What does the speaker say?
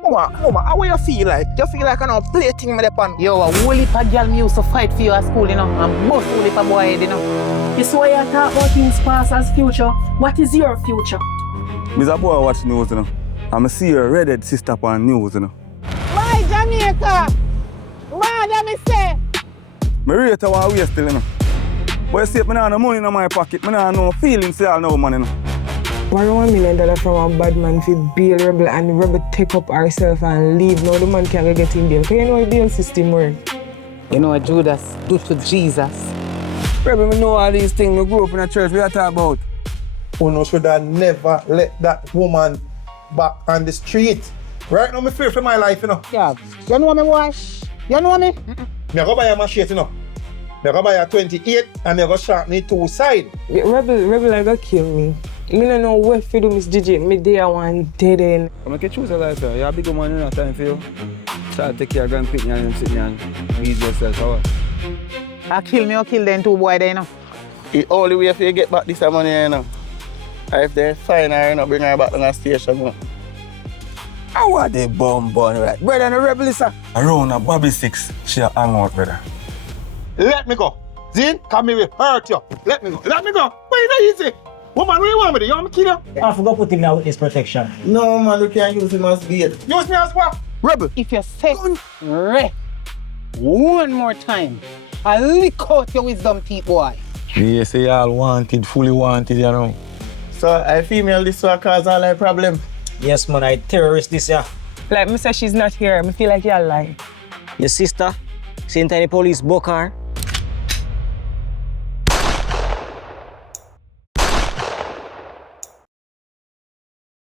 Mama, how you feel like? You feel like I don't play thing with the pan? Yo, a whole heap of gyal me used to fight for you at school, you know, and most whole heap of boy head, you know. You saw you talk about things past as future. What is your future? Me's a boy watch news, you know. And I see your redhead sister on news, you know. Why Jamaica? Why let me say? Me rate her one way still, you know. But you see, I don't have no money in my pocket. I don't have no feelings for y'all now, man, you know. $1 million from a bad man for bail rebel and the rebel take up herself and leave. Now the man can't get in bail. Because you know how the bail system works. You know what Judas do to Jesus? Rebel, I know all these things. I grew up in a church. What you talk about? Uno should have never let that woman back on the street. Right now, I fear for my life, you know. Yeah. You know me, wash? You know me? Me go buy a machete, you know. Me go buy a 28 and me go sharpen it two sides. Rebel are gonna kill me. I don't know what to do, Miss DJ. Me there one dead end. I can choose a life, you're a big man, you know, time for you. Try to take care of grandpicking and sitting and beat yourself, how? I kill me or kill them two boy there, you know. The only way for you get back this money, you know. If they find her, you know, bring her back to the station, you know. How are they bomb right? Brother and the rebel is around a Bobby 6, she hang out, brother. Let me go. Zin, come me will hurt you. Let me go. Let me go. But it's not easy. Woman, what do you want me to do? You want me to kill you? I forgot to put him in witness protection. No, man, you can't use him as bait. Use me as what? Rebel, if you say rep one more time, I'll lick out your wisdom teeth, boy. You say y'all wanted, fully wanted, you know. So, I female this one cause all my problem. Yes, man, I terrorist this year. Like me say she's not here. I feel like you're lying. Your sister, same time the police book her,